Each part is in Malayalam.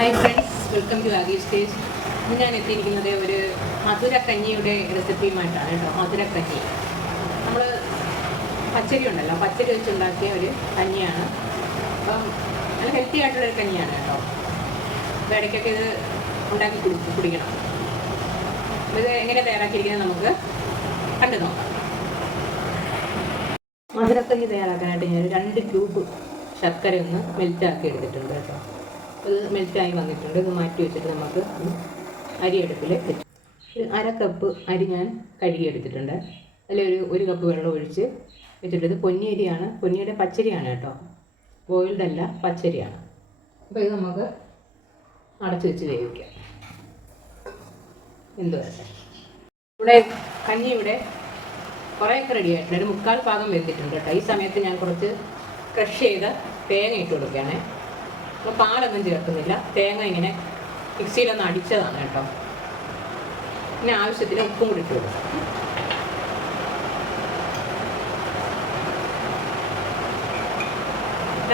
Hi friends welcome to Aagi stage ഇന്ന് ഞാൻ എത്തിയിരിക്കുന്നത് ഒരു മധുര മധുരക്കഞ്ഞിയുടെ റെസിപ്പിയുമായിട്ടാണ് കേട്ടോ മധുരക്കഞ്ഞി നമ്മൾ പച്ചരി ഉണ്ടല്ലോ പച്ചരി വെച്ചുണ്ടാക്കിയ ഒരു കഞ്ഞിയാണ്. അപ്പം നല്ല ഹെൽത്തി ആയിട്ടുള്ളൊരു കഞ്ഞിയാണ് കേട്ടോ. അപ്പോൾ ഇടയ്ക്കൊക്കെ ഇത് ഉണ്ടാക്കി കുടി കുടിക്കണം. ഇത് എങ്ങനെ തയ്യാറാക്കിയിരിക്കുന്നത് നമുക്ക് കണ്ടു നോക്കാം. മധുരക്കഞ്ഞി തയ്യാറാക്കാനായിട്ട് ഞാൻ രണ്ട് ക്യൂബ് ശർക്കര ഒന്ന് മെൽറ്റാക്കി എടുത്തിട്ടുണ്ട് കേട്ടോ. മെൽറ്റായി വന്നിട്ടുണ്ട്. ഇത് മാറ്റി വെച്ചിട്ട് നമുക്ക് അരി അടുപ്പിൽ വെച്ചു അര കപ്പ് അരി ഞാൻ കഴുകി എടുത്തിട്ടുണ്ട്. അതിൽ ഒരു കപ്പ് വെള്ളം ഒഴിച്ച് വെച്ചിട്ട് ഇത് പൊന്നിയരിയാണ്. പൊന്നിയുടെ പച്ചരിയാണ് കേട്ടോ. ബോയിൽഡ് അല്ല പച്ചരിയാണ്. അപ്പോൾ ഇത് നമുക്ക് അടച്ചു വെച്ച് വേവിക്കാം. എന്ത് ഇവിടെ കഞ്ഞി ഇവിടെ കുറേയൊക്കെ റെഡി ആയിട്ടുണ്ട്. ഒരു മുക്കാൽ ഭാഗം വെന്തിട്ടുണ്ട് കേട്ടോ. ഈ സമയത്ത് ഞാൻ കുറച്ച് ക്രഷ് ചെയ്ത തേങ്ങ ഇട്ട് കൊടുക്കുകയാണേ. അപ്പോൾ പാലൊന്നും ചേർക്കുന്നില്ല. തേങ്ങ ഇങ്ങനെ മിക്സിയിലൊന്ന് അടിച്ചതാണ് കേട്ടോ. പിന്നെ ആവശ്യത്തിന് ഉപ്പും കൂടി ഇട്ട് കൊടുക്കും.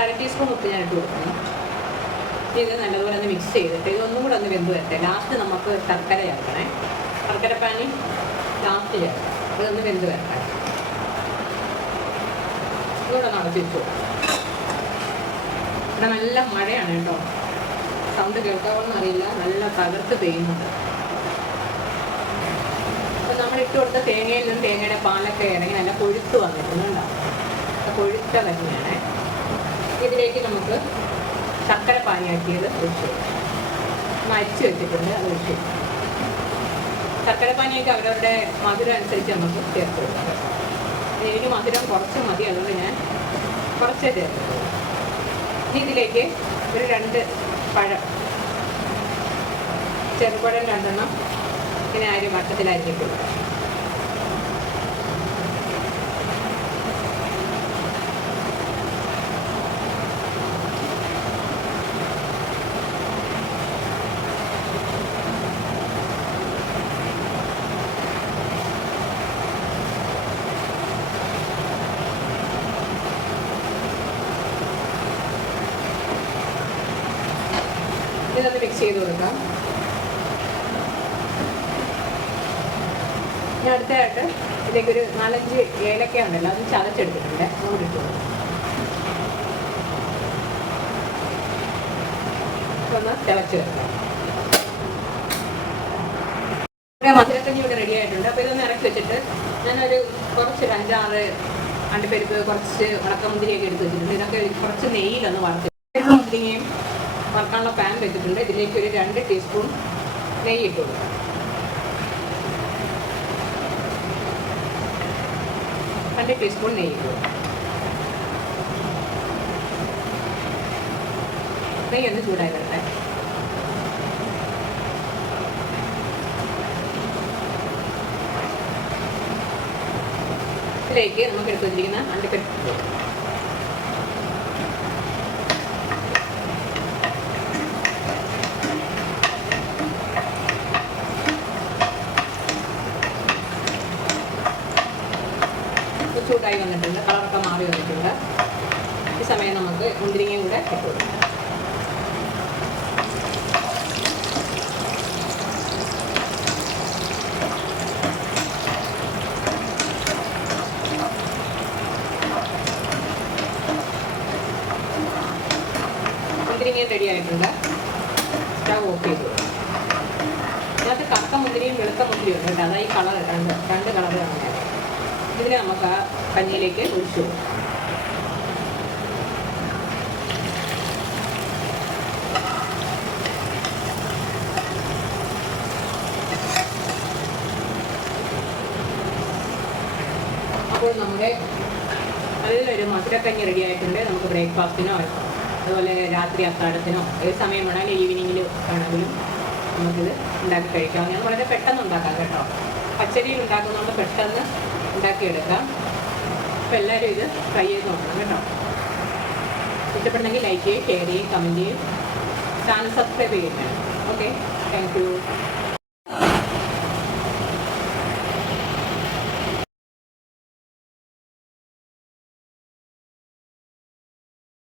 അര ടീസ്പൂൺ ഉപ്പ് ഞാൻ ഇട്ട് കൊടുക്കുന്നു. ഇത് നല്ലതുപോലെ ഒന്ന് മിക്സ് ചെയ്തിട്ട് ഇതൊന്നും കൂടെ ഒന്ന് വെന്ത് വരട്ടെ. ലാസ്റ്റ് നമുക്ക് ശർക്കര ചേർക്കണേ. ശർക്കര പാനി ലാസ്റ്റ് ചേർക്കാം. അതൊന്ന് വെന്ത് വരട്ടെ. ഇതുകൂടെ നടത്തി വെച്ചു ഇവിടെ നല്ല മഴയാണ് കേട്ടോ. സൗണ്ട് കേൾക്കാവുന്ന അറിയില്ല. നല്ല തകർത്ത് പെയ്യുന്നുണ്ട്. അപ്പം നമ്മൾ ഇട്ട് കൊടുത്ത തേങ്ങയിൽ നിന്നും തേങ്ങയുടെ പാലൊക്കെ ഇറങ്ങി നല്ല കൊഴുത്ത് വന്നിട്ടുണ്ട് കൊഴുത്ത തന്നെയാണ്. ഇതിലേക്ക് നമുക്ക് ശർക്കര പാനിയാക്കിയത് ഒഴിച്ചു മരിച്ചു വെച്ചിട്ടുണ്ട് അത് ഒഴിച്ചു ശർക്കര പാനിയൊക്കെ അവരവരുടെ മധുരം അനുസരിച്ച് നമുക്ക് ചേർത്ത് കൊടുക്കാം. എനിക്ക് മധുരം കുറച്ച് മതി അതുകൊണ്ട് ഞാൻ കുറച്ചേ ചേർക്കുള്ളൂ ഇതിലേക്ക് ഒരു രണ്ട് പഴം ചെറുപഴം രണ്ടെണ്ണം ഇങ്ങനെ ആരും വട്ടത്തിൽ ഇതൊന്ന് മിക്സ് ചെയ്ത് കൊടുക്കാം. ഇനി അടുത്തതായിട്ട് ഇതിലേക്ക് ഒരു നാലഞ്ച് ഏലക്ക ഉണ്ടല്ലോ അത് ചതച്ചെടുത്തിട്ടുണ്ട്. കൊടുക്കാം. ഒന്ന് തിളച്ച് ഇവിടെ മധുരക്കഞ്ഞി ഇവിടെ റെഡി ആയിട്ടുണ്ട്. അപ്പോൾ ഇതൊന്ന് ഇറക്കി വെച്ചിട്ട് ഞാനൊരു കുറച്ചൊരു അഞ്ചാറ് അണ്ടിപ്പരിപ്പ് കുറച്ച് ഉണക്കമുന്തിരിയൊക്കെ എടുത്ത് വെച്ചിട്ടുണ്ട്. ഇതൊക്കെ കുറച്ച് നെയ്യിലൊന്ന് വറുത്ത് മുന്തിരിങ്ങയും വറുക്കാനുള്ള പാൻ വെച്ചിട്ടുണ്ട്. ഇതിലേക്ക് ഒരു രണ്ട് ടീസ്പൂൺ നെയ്യ് ഇട്ട് കൊടുക്കാം. രണ്ട് ടീസ്പൂൺ നെയ്യ് ഇട്ട് നെയ്യ് ഒന്ന് ചൂടായി വരട്ടെ. ഇതിലേക്ക് നമുക്ക് എടുത്തു വച്ചിരിക്കുന്ന അണ്ടിപ്പരിപ്പ് ഇട്ട് കൊടുക്കാം. ഇപ്പോൾ ചൂടായി വന്നിട്ടുണ്ട് കളറൊക്കെ മാറി വന്നിട്ടുണ്ട് ഈ സമയം നമുക്ക് മുന്തിരിങ്ങയും കൂടെ ഇട്ട് കൊടുക്കാം മുന്തിരിങ്ങയും റെഡി ആയിട്ടുണ്ട് സ്റ്റവ് ഓഫ് ചെയ്ത്. കൊടുക്കാം ഇതിനകത്ത് കറുത്ത മുന്തിരിയും വെളുത്ത മുന്തിരിയും ഉണ്ട്. കേട്ടോ അതാ ഈ കളർ രണ്ട് രണ്ട് കളർ കാണുന്നത് ഇതിനെ നമുക്ക് ആ കഞ്ഞിയിലേക്ക് ഒഴിച്ചു. അപ്പോൾ നമ്മുടെ നല്ലൊരു മധുരക്കഞ്ഞി റെഡി ആയിട്ടുണ്ട്. നമുക്ക് ബ്രേക്ക്ഫാസ്റ്റിനോ അതുപോലെ രാത്രി അത്താഴത്തിനോ ഏത് സമയം വേണമെങ്കിലും ഈവനിങ്ങിൽ ആണെങ്കിലും നമുക്കിത് ഉണ്ടാക്കി കഴിക്കാം. ഞാൻ വളരെ പെട്ടെന്ന് ഉണ്ടാക്കാം കേട്ടോ. പച്ചരിയിൽ ഉണ്ടാക്കുന്നതുകൊണ്ട് പെട്ടെന്ന് ഉണ്ടാക്കിയെടുക്കാം. അപ്പോൾ എല്ലാവരും ഇത് ട്രൈ ചെയ്ത് നോക്കണം കേട്ടോ. ഇഷ്ടപ്പെടുന്നെങ്കിൽ ലൈക്ക് ചെയ്യുക ഷെയർ ചെയ്യുക കമന്റ് ചെയ്യുക ചാനൽ സബ്സ്ക്രൈബ് ചെയ്യുക ഓക്കെ താങ്ക് യു